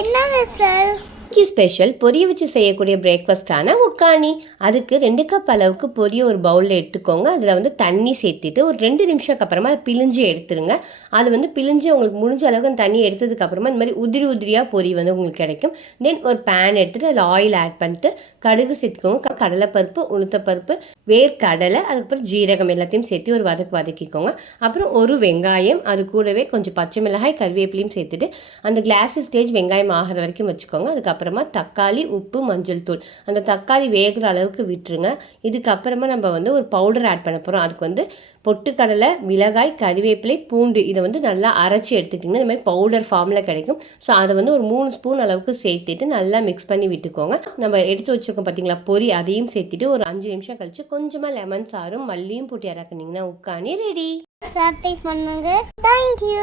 என்ன sir special பொரிய வச்சு செய்யக்கூடிய பிரேக்ஃபாஸ்டான உக்கானி. அதுக்கு 2 கப் அளவுக்கு பொரிய ஒரு பவுலில் எடுத்துக்கோங்க. அதில் வந்து தண்ணி சேர்த்துட்டு ஒரு 2 நிமிஷத்துக்கு அப்புறமா அதை பிழிஞ்சு எடுத்துருங்க. அது வந்து பிழிஞ்சு உங்களுக்கு முடிஞ்ச அளவுக்கு அந்த தண்ணி எடுத்ததுக்கப்புறமா இந்த மாதிரி உதிரி உதிரியாக பொரி வந்து உங்களுக்கு கிடைக்கும். தென் ஒரு பேன் எடுத்துகிட்டு அதில் ஆயில் ஆட் பண்ணிட்டு கடுகு சேர்த்துக்கோங்க. கடலைப்பருப்பு, உளுத்தப்பருப்பு, வேர்க்கடலை, அதுக்கப்புறம் ஜீரகம் எல்லாத்தையும் சேர்த்து ஒரு வதக்கிக்கோங்க. அப்புறம் ஒரு வெங்காயம், அது கூடவே கொஞ்சம் பச்சை மிளகாய், கருவேப்பிலையும் சேர்த்துட்டு அந்த கிளாஸ் ஸ்டேஜ் வெங்காயம் ஆகிற வரைக்கும் வச்சுக்கோங்க. அதுக்கப்புறமா தக்காளி, உப்பு, மஞ்சள் தூள், அந்த தக்காளி வேகிற அளவுக்கு விட்டுருங்க. இதுக்கப்புறமா நம்ம வந்து ஒரு பவுடர் ஆட் பண்ண போகிறோம். அதுக்கு வந்து பொட்டுக்கடலை, மிளகாய், கறிவேப்பிலை, பூண்டு இதை வந்து நல்லா அரைச்சி எடுத்துக்கிட்டிங்கன்னா இந்த மாதிரி பவுடர் ஃபார்மில் கிடைக்கும். ஸோ அதை வந்து ஒரு 3 ஸ்பூன் அளவுக்கு சேர்த்துட்டு நல்லா மிக்ஸ் பண்ணி விட்டுக்கோங்க. நம்ம எடுத்து வச்சுருக்கோம் பார்த்தீங்களா பொரி, அதையும் சேர்த்துட்டு ஒரு 5 நிமிஷம் கழித்து கொஞ்சமாக லெமன் சாறும் மல்லியும் போட்டு இறக்குனீங்கன்னா உக்கானி ரெடி. சப்ஸ்கிரைப் பண்ணுங்க. தேங்க்யூ.